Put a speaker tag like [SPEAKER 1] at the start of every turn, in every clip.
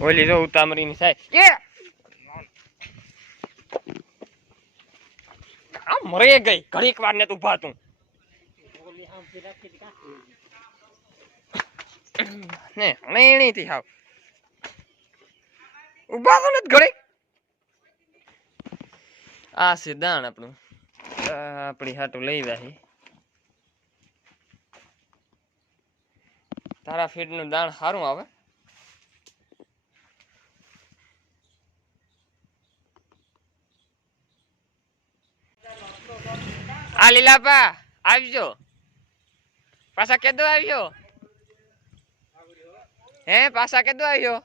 [SPEAKER 1] ઓલી જો ઉતામરીની થાય. એ! આ મરે ગઈ. ઘડીક વાર ને તું ઊભા તું. ને અણી થી હાવ. ઊભા તો ને ઘડીક. આ દાણ આપણું. આપણી હાટું લઈ જાય તારા ફીડનું દાણ સારું આવે? આ લીલાપા આવજો. પાછા કેદો આવ્યો? હે, પાછા કેદો આવ્યો?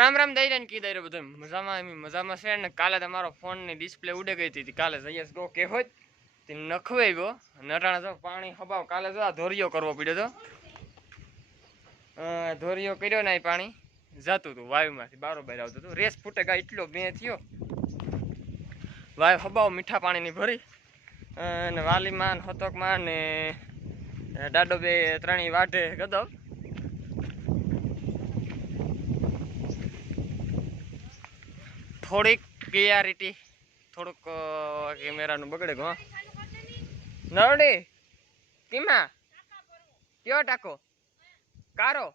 [SPEAKER 1] રામ રામ દઈ ને કીધા બધું મજામાં એમ, મજામાં છે ને. કાલે તમારો ફોનની ડિસ્પ્લે ઉડે ગઈ હતી. કાલે જઈશ ગો કે હોય તે નખવાઈ ગયો નટાણા જો, પાણી હબાવ. કાલે જો આ ધોરિયો કરવો પડ્યો તો ધોરિયો કર્યો નાય પાણી. જતું હતું, વાયુમાંથી બારોબાર આવતું હતું. રેસ ફૂટે ગા એટલો બે થયો. વાયુ હબાવ મીઠા પાણીની ભરી. અને વાલીમાં હતકમાં ને દાડો બે ત્રણેય વાઢે ગદબ થોડીક ક્લિયરિટી, થોડુંક કેમેરાનું બગડે ગો નરડી, કીમાં, કયો ટાકો? કારો.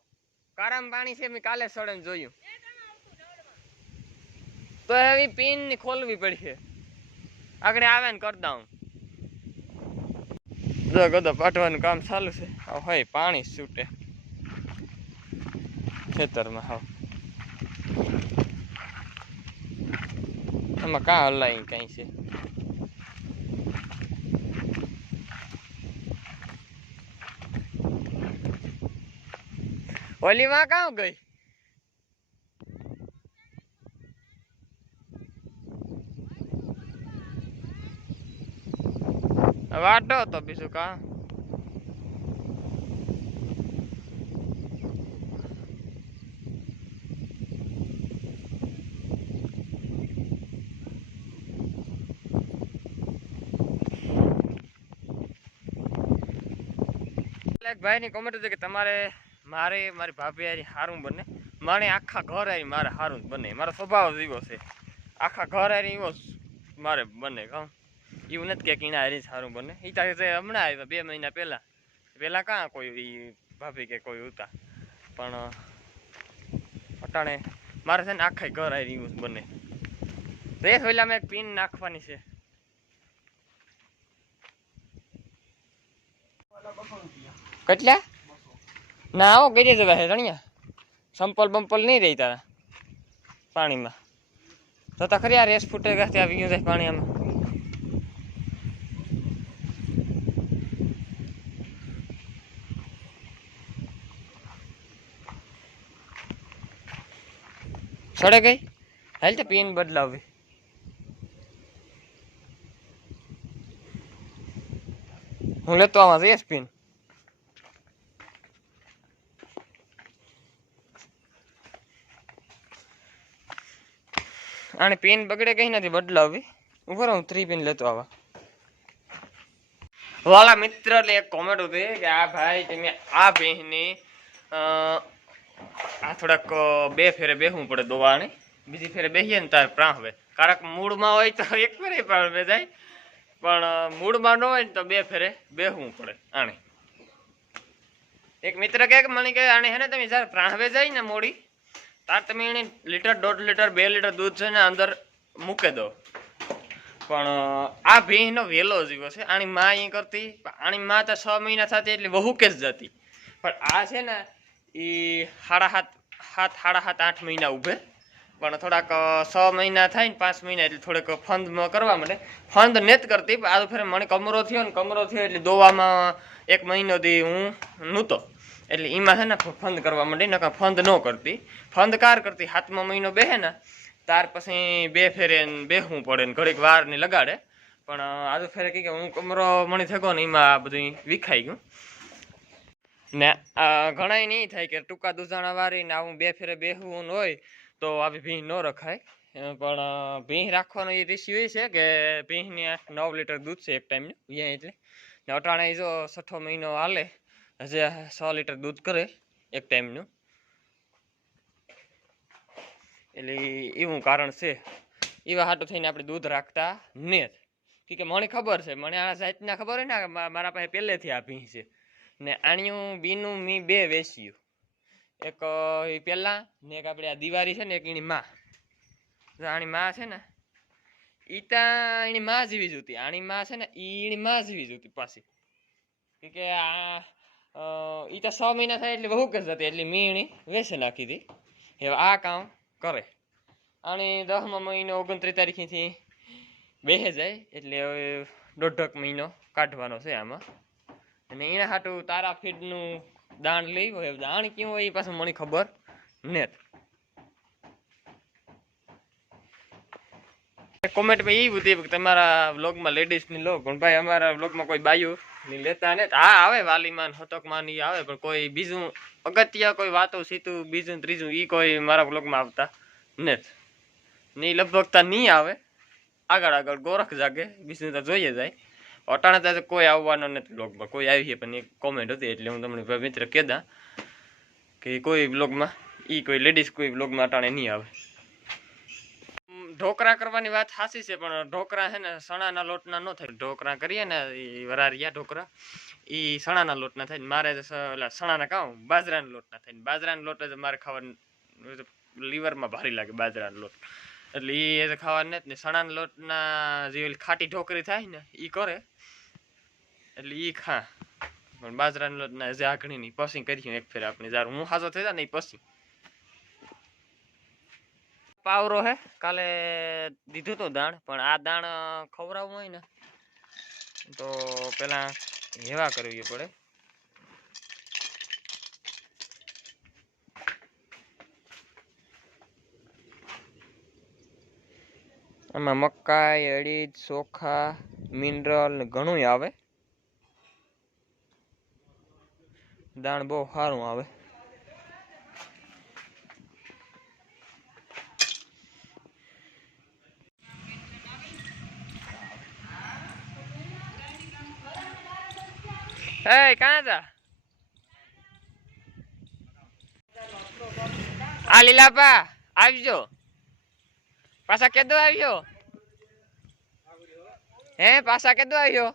[SPEAKER 1] કારામાં પાણી છે, મેં કાલે સડન જોયું. તો હવે પિનની ખોલવી પડશે. આગળ આવે ને કર દઉં. જો ગદો પાટવાનું કામ ચાલુ છે. હોય, પાણી છૂટે. ખેતરમાં હાવ એમાં કાં હલાય કઈ છે? ઓલી માં કાં ગઈ? વાટો તો બીજું કા? ભાઈ ની કોમેન્ટ હતી કે તમારે મારે, મારી ભાભી હારી સારું બને. મારે આખા ઘર હારી મારે સારું બને. મારો સ્વભાવ જ એવો છે. આખા ઘર હારી એવો મારે બને કહું એવું નથી કે કીણા હારી સારું બને. એ તારે હમણાં આવ્યા બે મહિના પહેલાં. પહેલાં કાં કોઈ ભાભી કે કોઈ હતા પણ અટાણે મારે છે ને આખા ઘર આવી જ બને. રેસ ઓલા મેં પિન નાખવાની છે. કેટલા? ના આવો કરી દેવા છે રણિયા સંપલ બંપલ નહીં રહી તારા પાણીમાં. તો તો ખરી આ રેસ ફૂટે ગયા આવી ગયું છે પાણી આમાં સડે ગઈ? હાલ તો પીન બદલાવી. હું લેતો આમાં જઈશ પીન. આને પિન બગડે કઈ નથી બદલાવી ઉપર હું થ્રી પિન લેતો આવા. વાલા મિત્ર, એટલે એક કોમેન્ટ હતી કે આ ભાઈ તમે આ બહેની આ થોડાક બે ફેરે બેહવું પડે દોવાની. બીજી ફેરે બેહીએ ને તારે પ્રાણ હવે. કારક મૂળમાં હોય તો એક ફેરે પ્રાણ બે જાય પણ મૂળમાં ન હોય ને તો બે ફેરે બેહવું પડે આને એક મિત્ર કહે કે મને કહે આને હે ને તમે જ્યારે પ્રાણ જાય ને મોડી તાર તમે એને લીટર, દોઢ લીટર, બે લીટર દૂધ છે ને અંદર મૂકી દો. પણ આ ભીંનો વેલો જીવો છે. આની માં અહીં કરતી આની માં તો છ મહિના થતી એટલે વહુ કે જતી. પણ આ છે ને એ સાડા સાત સાત, સાડા સાત, આઠ મહિના ઊભે. પણ થોડાક છ મહિના થાય ને પાંચ મહિના એટલે થોડેક ફંદ કરવા માટે ફંદ નેત કરતી આ ફેર મને કમરો થયો ને કમરો થયો એટલે દોવામાં એક મહિનો દી હું નહોતો. એટલે એમાં છે ને ફંદ કરવા માંડી નકા ફંદ ન કરતી. ફંદ કાર કરતી, હાથમાં મહિનો બેહે ને ત્યાર પછી બે ફેરે બેહવું પડે ને, ઘડીક વાર ને લગાડે. પણ આજુ ફેરે કે હું કમરો મણી થયો ને એમાં બધું વિખાઈ ગયું. ને આ ઘણાય નહીં થાય કે ટૂંકા દૂધાણા વારી ને, આવું બે ફેરે બેહવું હોય, તો આવી ભીંહ ન રખાય. પણ ભીંહ રાખવાનો એ રેશિયો એ છે કે ભીંહને નવ લીટર દૂધ છે એક ટાઈમનું અહીંયા એટલે. ને અટાણે જો છઠ્ઠો મહિનો હાલે હજી સો લીટર દૂધ કરે એક ટાઈમનું. એટલે એવું કારણ છે. એવા હાટું થઈને આપણે દૂધ રાખતા ને જ. કે મને ખબર છે, મને આ જાતના ખબર હોય ને મારા પાસે પહેલેથી આ ભીં છે. ને આણ્યું, બીનું, મી બે વેચ્યું એક એ પહેલાં ને એક આપણે આ દિવાળી છે ને, એક એની માં. આણી માં છે ને, ઈ તા એની માં જીવી જ હતી. આની માં છે ને, ઈ એની માં જીવી જ હતી પાછી. કે આ ઈ તો છ મહિના થાય એટલે બહુ જ હતી એટલે મેં વેસે નાખી હતી હવે આ કામ કરે અને દસમા મહિનો ઓગણત્રીસ તારીખેથી બેસે જાય એટલે હવે દોઢક મહિનો કાઢવાનો છે આમાં અને એના હાટું તારા ફીડનું દાણ લઈ હોય દાણ કેવું હોય એ પાછું મને ખબર નેત કોમેન્ટમાં એ બધી તમારા વ્લોગમાં લેડીઝની લો ભાઈ અમારા વ્લોગમાં કોઈ બાયું ની લેતા ને. હા, આવે વાલીમાન, હતકમાન ઈ આવે, પણ કોઈ બીજું અગત્ય કોઈ વાતો, સીતું, બીજું ત્રીજું ઈ કોઈ મારા વ્લોગમાં આવતા નથી. ને ઈ લગભગ તા નહીં આવે. આગળ આગળ ગોરખ જાગે, બીજું તો જોઈએ જાય. અટાણે ત્યાં કોઈ આવવાનો નથી બ્લોગમાં કોઈ આવી છે, પણ એક કોમેન્ટ હતી, એટલે હું તમને મિત્ર કહેતા કે કોઈ બ્લોગમાં ઈ કોઈ લેડીઝ કોઈ બ્લોગમાં અટાણે નહીં આવે. ઢોકળા કરવાની વાત સાચી છે, પણ ઢોકળા છે ને સણાના લોટના ન થાય. ઢોકળા કરીએ ને એ વરારિયા ઢોકળા એ સણાના લોટના થાય ને મારે સણાના કાં બાજરાના લોટના થાય ને બાજરાના લોટ જ મારે ખાવાનું લીવરમાં ભારી લાગે બાજરાનો લોટ. એટલે એ ખાવાનું નથી ને સણાના લોટના જે ખાટી ઢોકરી થાય ને એ કરે. એટલે એ ખા. પણ બાજરાના લોટના જે આઘણીની પસી કરી એક ફેર આપણે જ્યારે હું હાજો થઈ જાય ને એ પછી પાવરો હે. કાલે દીધું તો દાણ, પણ આ દાણ ખવડાવવું હોય ને, તો પેલા હેવા કરવી પડે. આમાં મકાઈ, અડીદ, ચોખા, મિનરલ ઘણું આવે. દાણ બહુ સારું આવે. એ કાં જા આ લીલાપા આવજો પાછા કેદો આવ્યો હે પાછા કેદો આવ્યો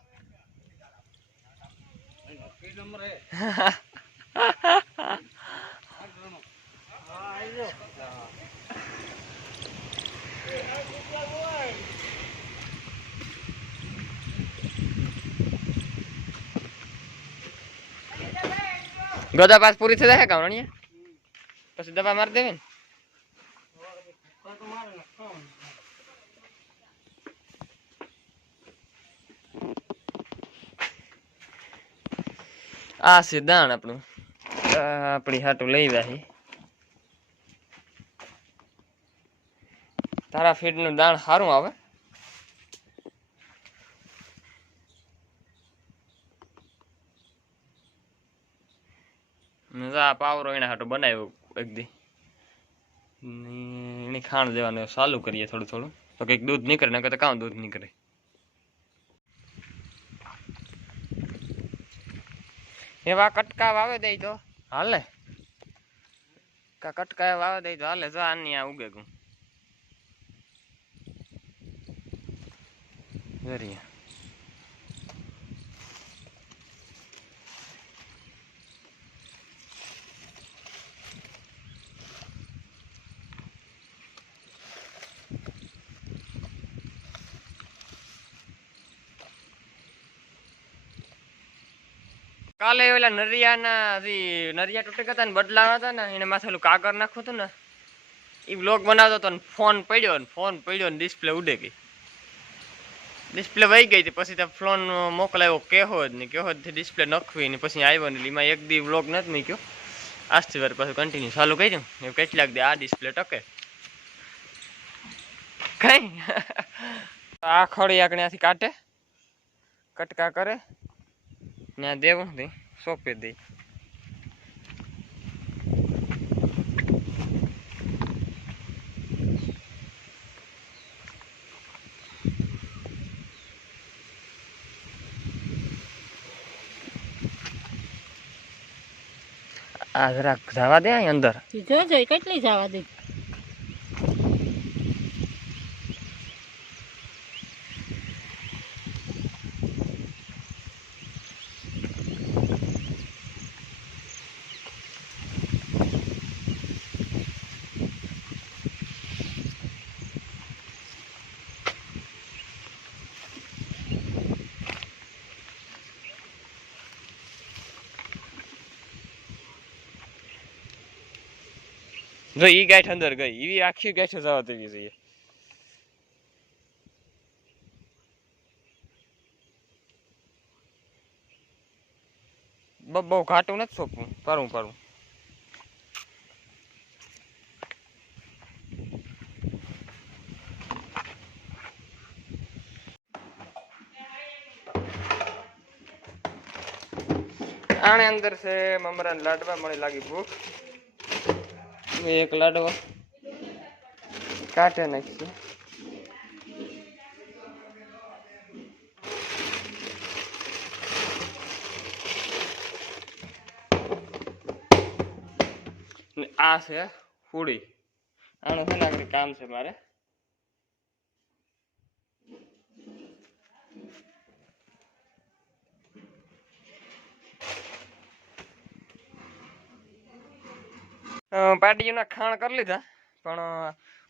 [SPEAKER 1] ગદા પાસ પૂરી થઈ જાય કાવણિયા પછી દવા મારી દેવી આ છે આપણું. આપણી હાટું લઈ જાય તારા ફીડનું દાણ સારું આવે? આ પાવરો એના હાટો બનાવ્યો એક દી. એને ખાણ દેવાનું ચાલુ કરીએ થોડું થોડું. તો કંઈક દૂધ નીકળે નકર તો કાં દૂધ નીકળે. એવા કટકા વાવે દઈ તો. હાલે. કા કટકા વાવે દઈ તો. હાલે જો આની આ ઉગે ગું જરીએ કાલે ઓલા નરિયાના જે નરિયા તૂટી ગયા ને બદલાવા હતા ને, એને માથે ઓલું કાગળ નાખવું હતું ને એ બ્લોગ બનાવતો હતો ને, ફોન પડ્યો ને, ફોન પડ્યો ને ડિસ્પ્લે ઉડે ગઈ. ડિસ્પ્લે વહી ગઈ હતી, પછી ત્યાં ફોન મોકલાવ્યો કેહો જ ને કેહો જ ડિસ્પ્લે નખવી ને પછી આવ્યો ને એમાં એક દી બ્લોગ નથી મૂક્યો. આજથી વાર પાછું કન્ટિન્યુ ચાલુ કરી દઉં, એવું કેટલાક દે આ ડિસ્પ્લે ટકે. કઈ? આ ખડી આગળ કાઢે, કટકા કરે. ત્યાં દેવું દે સોંપી દઈ આ જરાક જવા દે અંદર.
[SPEAKER 2] કેટલી જવા દે?
[SPEAKER 1] જો એ ગાંઠ અંદર ગઈ. એવી આખી ગાંઠ જવા દેવી જોઈએ. બહુ ઘાટું નથી સોંપવું. પારું પારું આણે અંદર છે, મમરાને લાડવા મને લાગી ભૂખ. એક લાડવો. કાઢે નાખીએ આ છે હુડી આનું છે ને આગળ કામ છે મારે. પાટીઓના ખાણ કરી લીધા. પણ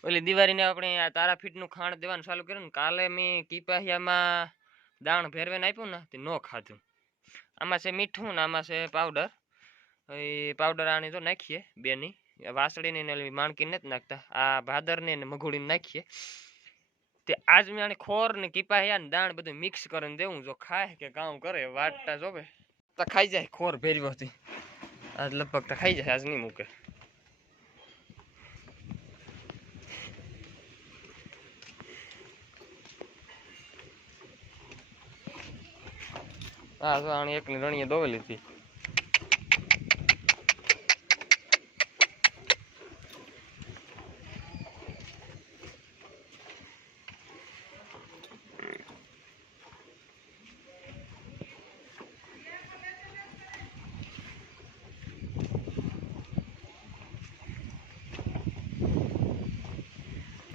[SPEAKER 1] ઓલી દિવાળીને આપણે આ તારા ફીટનું ખાણ દેવાનું ચાલુ કર્યું કાલે મેં કીપાહિયામાં દાણ ભેરવીને આપ્યું ને, તે ન ખાધું. આમાં છે મીઠું ને આમાં છે પાવડર. એ પાવડર આની તો નાખીએ, બેની. વાસળીની ને માણકી નથી નાખતા. આ ભાદરની ને મઘોળીને નાખીએ. તે આજ મેં આને ખોર ને કીપાહિયા ને દાણ બધું મિક્સ કરીને દેવું, જો ખાય કે કામ કરે, વાટતા જોવે. તો ખાઈ જાય, ખોર ભેરવી હતી. આજ લગભગ તો ખાઈ જાય, આજ નહીં મૂકે. હા આની એકની રણીએ દોવેલી હતી.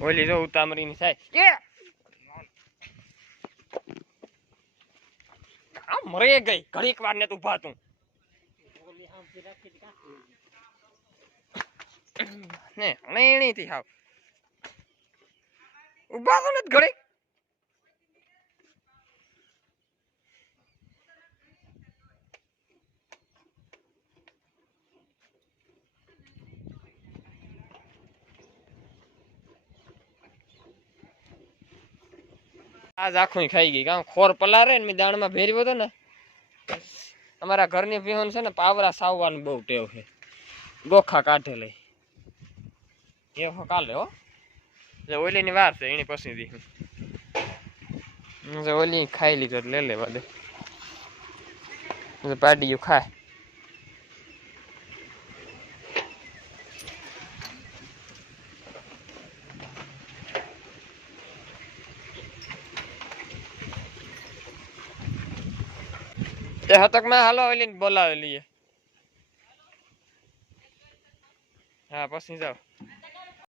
[SPEAKER 1] ઓલી જો ઉતામરીની થાય. મરે ગઈ. ઘડીક વાર ને તું ઊભા તું ને અણી થી હાવ. ઊભા તો નથી ઘડીક. આજ આખું ખાઈ ગઈ. કામ ખોર પલારે ને મેં દાણમાં ભેરવ્યો હતો ને અમારા ઘરની વિહોન છે ને પાવરા સાવવાનું બહુ ટેવ છે. ગોખા કાઢે લઈ એ કાલે હો. એટલે ઓલીની વાર છે એની પછી દી. ઓલી ખાઈ લીધો લે લેવા દે પાડીયું ખાય. તે હતકમાં હાલો ઓલીને બોલાવી લઈએ. હા પછી જાઓ.